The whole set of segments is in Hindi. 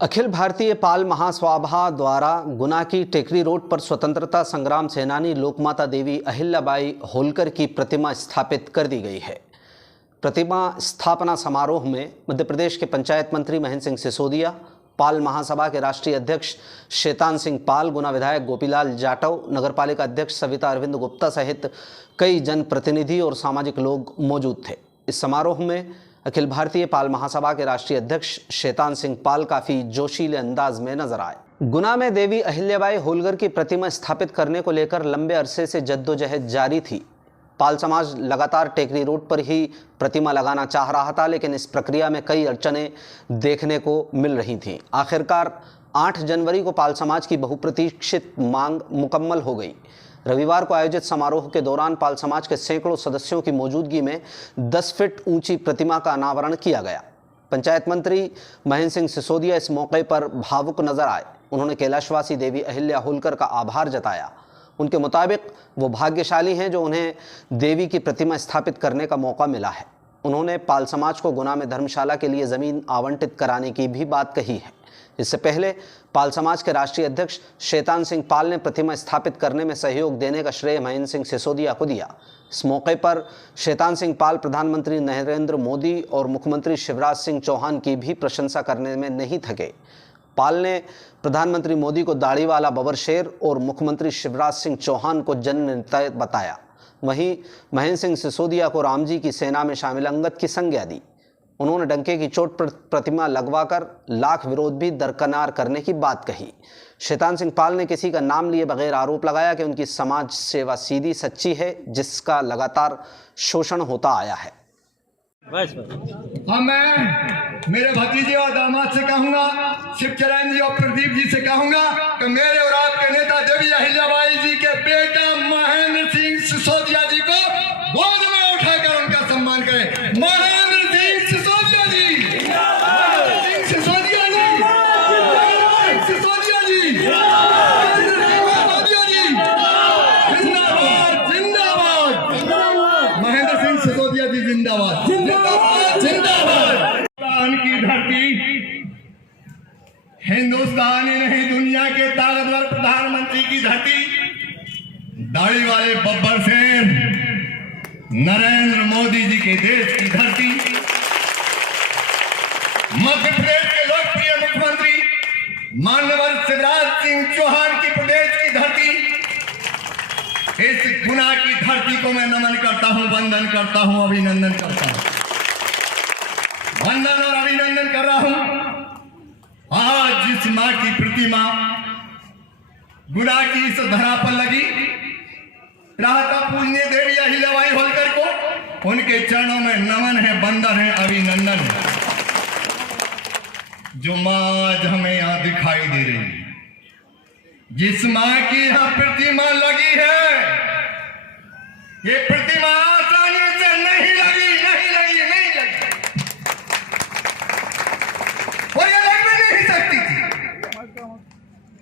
अखिल भारतीय पाल महासभा द्वारा गुना की टेकरी रोड पर स्वतंत्रता संग्राम सेनानी लोकमाता देवी अहिल्याबाई होलकर की प्रतिमा स्थापित कर दी गई है। प्रतिमा स्थापना समारोह में मध्य प्रदेश के पंचायत मंत्री महेंद्र सिंह सिसोदिया, पाल महासभा के राष्ट्रीय अध्यक्ष शैतान सिंह पाल, गुना विधायक गोपीलाल जाटव, नगरपालिका अध्यक्ष सविता अरविंद गुप्ता सहित कई जनप्रतिनिधि और सामाजिक लोग मौजूद थे। इस समारोह में अखिल भारतीय पाल महासभा के राष्ट्रीय अध्यक्ष शैतान सिंह पाल काफ़ी जोशीले अंदाज में नजर आए। गुना में देवी अहिल्याबाई होलकर की प्रतिमा स्थापित करने को लेकर लंबे अरसे से जद्दोजहद जारी थी। पाल समाज लगातार टेकरी रोड पर ही प्रतिमा लगाना चाह रहा था, लेकिन इस प्रक्रिया में कई अड़चनें देखने को मिल रही थीं। आखिरकार 8 जनवरी को पाल समाज की बहुप्रतीक्षित मांग मुकम्मल हो गई। रविवार को आयोजित समारोह के दौरान पाल समाज के सैकड़ों सदस्यों की मौजूदगी में 10 फीट ऊंची प्रतिमा का अनावरण किया गया। पंचायत मंत्री महेंद्र सिंह सिसोदिया इस मौके पर भावुक नजर आए। उन्होंने कैलाशवासी देवी अहिल्या होलकर का आभार जताया। उनके मुताबिक वो भाग्यशाली हैं जो उन्हें देवी की प्रतिमा स्थापित करने का मौका मिला है। उन्होंने पाल समाज को गुना में धर्मशाला के लिए ज़मीन आवंटित कराने की भी बात कही है। इससे पहले पाल समाज के राष्ट्रीय अध्यक्ष शैतान सिंह पाल ने प्रतिमा स्थापित करने में सहयोग देने का श्रेय महेंद्र सिंह सिसोदिया को दिया। इस मौके पर शैतान सिंह पाल प्रधानमंत्री नरेंद्र मोदी और मुख्यमंत्री शिवराज सिंह चौहान की भी प्रशंसा करने में नहीं थके। पाल ने प्रधानमंत्री मोदी को दाढ़ी वाला बबर शेर और मुख्यमंत्री शिवराज सिंह चौहान को जननेता बताया। वहीं महेंद्र सिंह सिसोदिया को रामजी की सेना में शामिल अंगद की संज्ञा दी। उन्होंने डंके की चोट पर प्रतिमा लगवाकर लाख विरोध भी दरकिनार करने की बात कही। शैतान सिंह पाल ने किसी का नाम लिए बगैर आरोप लगाया कि उनकी समाज सेवा सीधी सच्ची है, जिसका लगातार शोषण होता आया है। अब मैं मेरे भतीजे और दामाद से कहूंगा, शिवचरण जी और प्रदीप जी से कहूंगा कि मेरे और आपके नेता देवी अहिल्याबाई जी के बेटा महेंद्र सिंह सिसोदिया जी को गोद में उठाकर उनका सम्मान करें। महेंद्र सिंह सिसोदिया जी, महेंद्र सिंह सिसोदिया जी, सिसोदिया जी, सिसोदिया जी, जिंदाबाद जिंदाबाद, महेंद्र सिंह सिसोदिया जी जिंदाबाद जिंदाबाद। की धरती हिंदुस्तान ही नहीं, दुनिया के ताकतवर प्रधानमंत्री की धरती, दाढ़ी वाले बब्बर शेर नरेंद्र मोदी जी के देश की धरती, मध्य प्रदेश के लोकप्रिय मुख्यमंत्री माननीय शिवराज सिंह चौहान की प्रदेश की धरती, इस गुना की धरती को मैं नमन करता हूं, वंदन करता हूं, अभिनंदन करता हूं, वंदन और अभिनंदन कर रहा हूं। आज जिस मां की प्रतिमा गुना की इस धरा पर लगी, राहता पूजनीय देवी अहिल्याबाई होलकर को उनके चरणों में नमन है, वंदन है, अभिनंदन है। जो मां आज हमें यहां दिखाई दे रही है, जिस मां की यहां प्रतिमा लगी है, ये प्रतिमा आसानी से नहीं लगी, नहीं लगी, नहीं लगी, और ये लग भी नहीं सकती थी,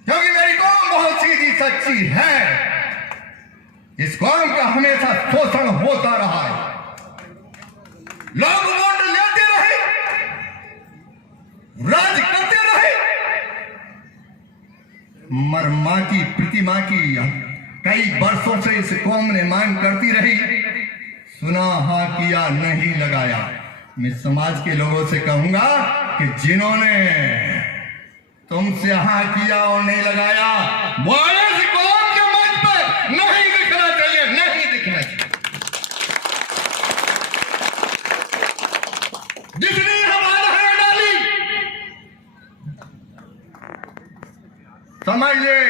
क्योंकि मेरी कौम बहुत सीधी सच्ची है। इस कौम का हमेशा शोषण होता रहा है, लोग वोट लेते रहे, राज करते रहे, मर मां की प्रतिमा की कई वर्षों से इस कौम ने मांग करती रही, सुना हाँ किया नहीं लगाया। मैं समाज के लोगों से कहूंगा कि जिन्होंने तुमसे हाँ किया और नहीं लगाया, वो इस कौम के मंच पर नहीं दिखना चाहिए, नहीं दिखना चाहिए। जिसने हमारा डाली, समझ ले,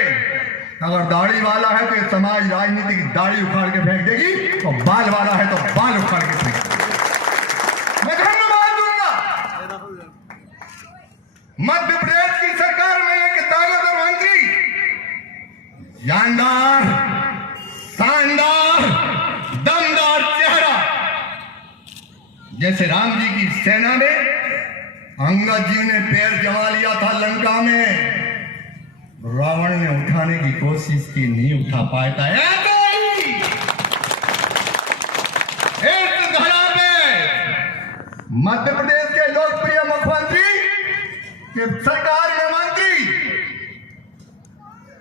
अगर दाढ़ी वाला है तो समाज राजनीति की दाढ़ी उखाड़ के फेंक देगी, और बाल वाला है तो बाल उखाड़ के फेंक देगी। मैं धन्यवाद दूंगा मध्य प्रदेश की सरकार में एक ताकतवर मंत्री, जानदार, शानदार, दमदार चेहरा, जैसे राम जी की सेना में अंगद जी ने पैर जमा लिया था लंका में, रावण ने उठाने की कोशिश की, नहीं उठा पाया था। इस धरा पे मध्य प्रदेश के लोकप्रिय मुख्यमंत्री कि सरकार में मंत्री,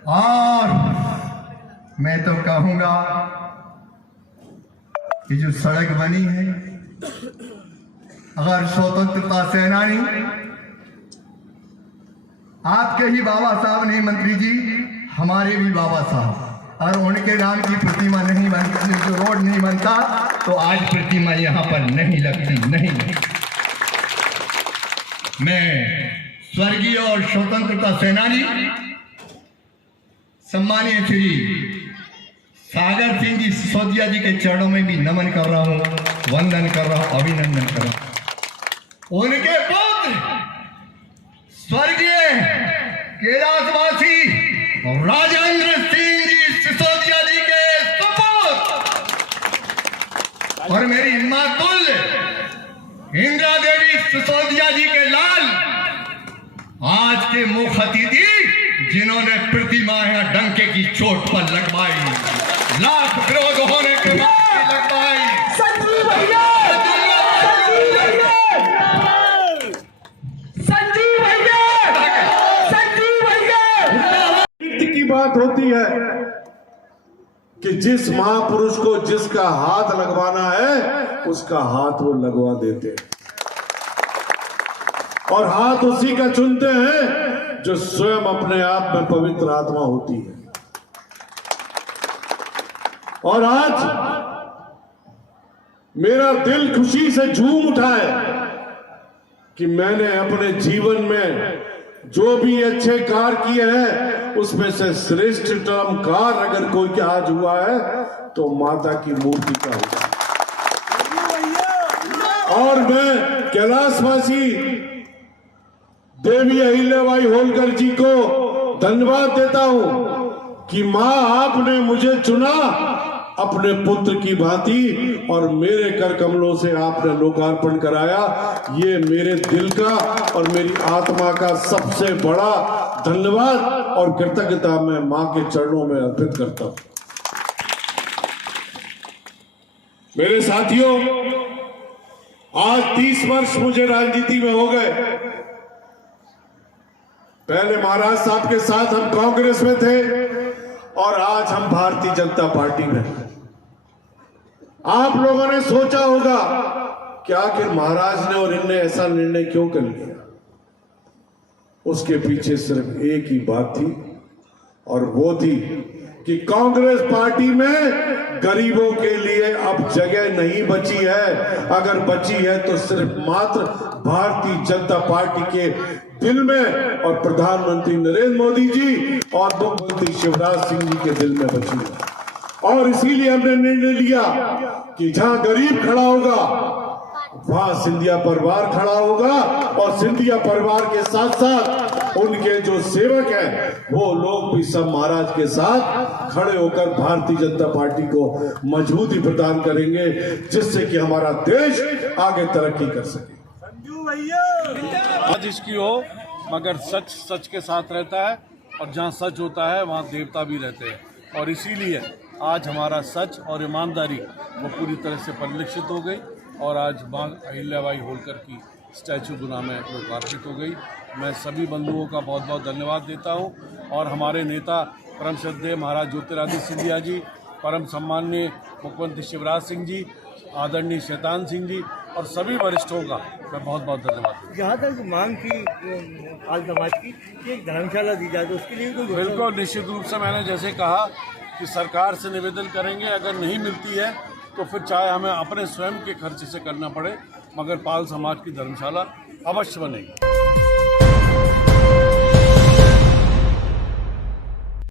और मैं तो कहूंगा कि जो सड़क बनी है, अगर स्वतंत्रता सेनानी आपके ही बाबा साहब नहीं मंत्री जी, हमारे भी बाबा साहब, और उनके नाम की प्रतिमा नहीं बनती, जो रोड नहीं बनता तो आज प्रतिमा यहाँ पर नहीं लगती। नहीं, मैं स्वर्गीय और स्वतंत्रता सेनानी सम्मानीय श्री सागर सिंह जी सिसोदिया जी के चरणों में भी नमन कर रहा हूं, वंदन कर रहा हूं, अभिनंदन कर रहा हूं। उनके पुत्र स्वर्गीय कैलाशवासी राजेंद्र सिंह जी सिसोदिया जी के सुपुत्र और मेरी मातुल्य इंदिरा देवी सिसोदिया जी के लाल आज के मुख्य अतिथि, जिन्होंने प्रतिमा यहाँ डंके की चोट पर लगवाई, लाख विरोध होने के बाद लगवाई। संजीव भैया, संजीव भैया, संजीव भैया, संजीव भैया। की बात होती है कि जिस महापुरुष को जिसका हाथ लगवाना है उसका हाथ वो लगवा देते हैं, और हाथ उसी का चुनते हैं जो स्वयं अपने आप में पवित्र आत्मा होती है। और आज मेरा दिल खुशी से झूम उठा है कि मैंने अपने जीवन में जो भी अच्छे कार्य किए हैं उसमें से श्रेष्ठतम कार्य अगर कोई आज हुआ है तो माता की मूर्ति का हुआ। और मैं कैलाशवासी देवी अहिल्याबाई होलकर जी को धन्यवाद देता हूं कि मां आपने मुझे चुना अपने पुत्र की भांति और मेरे कर कमलों से आपने लोकार्पण कराया। ये मेरे दिल का और मेरी आत्मा का सबसे बड़ा धन्यवाद और कृतज्ञता मैं मां के चरणों में अर्पित करता हूं। मेरे साथियों, आज 30 वर्ष मुझे राजनीति में हो गए। पहले महाराज साहब के साथ हम कांग्रेस में थे और आज हम भारतीय जनता पार्टी में। आप लोगों ने सोचा होगा कि आखिर महाराज ने और इनने ऐसा निर्णय क्यों कर लिया। उसके पीछे सिर्फ एक ही बात थी, और वो थी कि कांग्रेस पार्टी में गरीबों के लिए अब जगह नहीं बची है। अगर बची है तो सिर्फ मात्र भारतीय जनता पार्टी के दिल में और प्रधानमंत्री नरेंद्र मोदी जी और मुख्यमंत्री शिवराज सिंह जी के दिल में बची है। और इसीलिए हमने निर्णय लिया कि जहां गरीब खड़ा होगा वहां सिंधिया परिवार खड़ा होगा, और सिंधिया परिवार के साथ साथ उनके जो सेवक हैं वो लोग भी सब महाराज के साथ खड़े होकर भारतीय जनता पार्टी को मजबूती प्रदान करेंगे, जिससे कि हमारा देश आगे तरक्की कर सके। आज इसकी हो, मगर सच सच के साथ रहता है, और जहाँ सच होता है वहाँ देवता भी रहते हैं। और इसीलिए आज हमारा सच और ईमानदारी वो पूरी तरह से परिलक्षित हो गई, और आज मां अहिल्याबाई होलकर की स्टैचू गुना में लोकार्पित हो गई। मैं सभी बंधुओं का बहुत बहुत धन्यवाद देता हूं, और हमारे नेता परम श्रद्धेय महाराज ज्योतिरादित्य सिंधिया जी, परम सम्माननीय मुख्यमंत्री शिवराज सिंह जी, आदरणीय शैतान सिंह जी और सभी वरिष्ठों का मैं बहुत बहुत धन्यवाद देता हूं। जहाँ तक मांग की आल समाज की कि एक धर्मशाला दी जाए तो उसके लिए कोई बिल्कुल निश्चित रूप से मैंने जैसे कहा कि सरकार से निवेदन करेंगे, अगर नहीं मिलती है तो फिर चाहे हमें अपने स्वयं के खर्चे से करना पड़े, मगर पाल समाज की धर्मशाला अवश्य बनेगी।